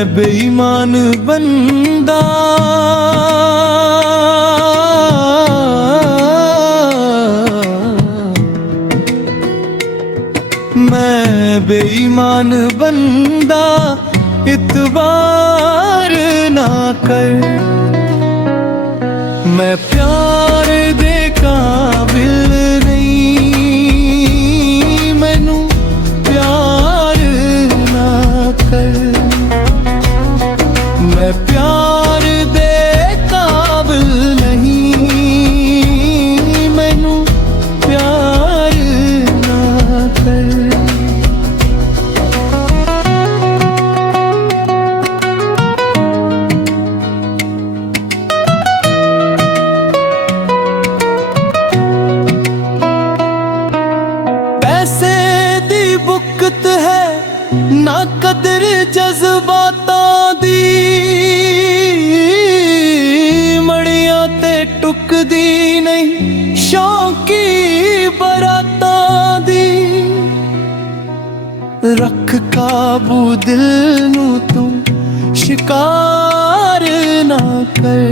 मैं बेईमान बंदा मैं बेईमान बंदा इतबार ना कर। मैं प्यार दे काबिल नहीं, मैनू प्यार ना कर। मैं प्यार दे काबिल नहीं, मैनू प्यार ना कर। पैसे दी बुकत है ना कदर जज्बातां दी, मड़ियां ते टुकदी नहीं शौकी बरातां दी। रख काबू दिल नू तू शिकार ना कर।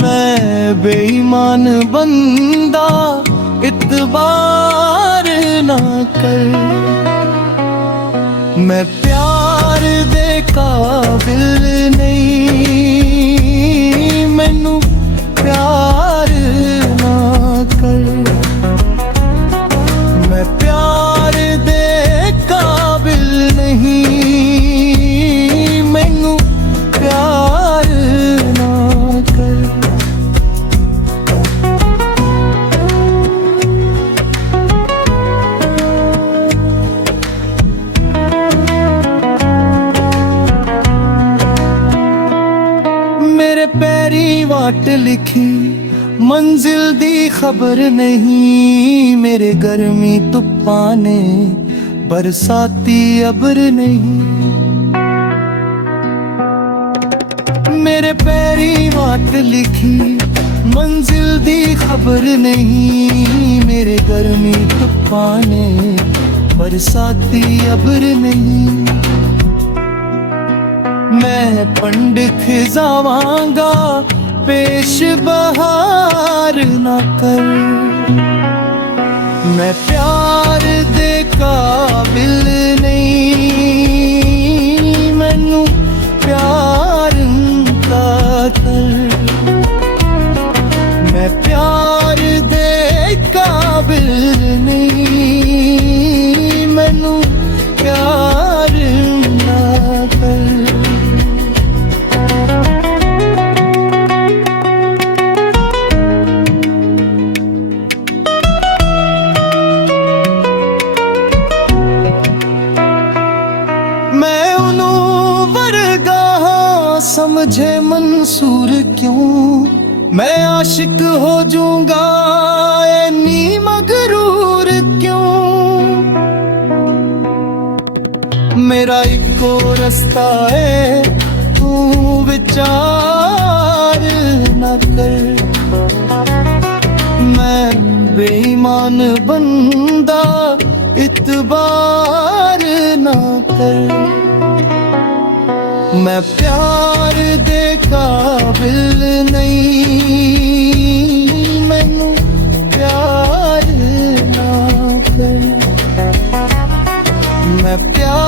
मैं बेईमान बंदा इतबार ना कर। मैं प्यार दे काबिल नहीं, मैनू प्यार ना कर। मैं प्यार दे काबिल नहीं, मैनू प्यार ना कर। मेरे पैरी वाट लिखी मंजिल दी खबर नहीं, मेरे गर्मी धुप्पा ने बरसाती अबर नहीं। मेरे पैरी वाट लिखी मंजिल दी खबर नहीं, मेरे गर्मी धुप्पा ने बरसाती अबर नहीं। मैं पंडित जावांगा पेश बहार ना कर। मैं प्यार दे काबिल नहीं, मैनू प्यार का कर। मैं प्यार दे काबिल नहीं, मैनू प्यार ना कर। मैं उन्हों वर्गा समझे मंसूर क्यों, मैं आशिक हो जाऊंगा ऐनी मगरूर क्यों। मेरा इको रास्ता है तू विचार न कर। मैं बेईमान बंदा इतबार ना कर। मैं प्यार दे काबिल नहीं, मैनू प्यार ना कर। मैं प्यार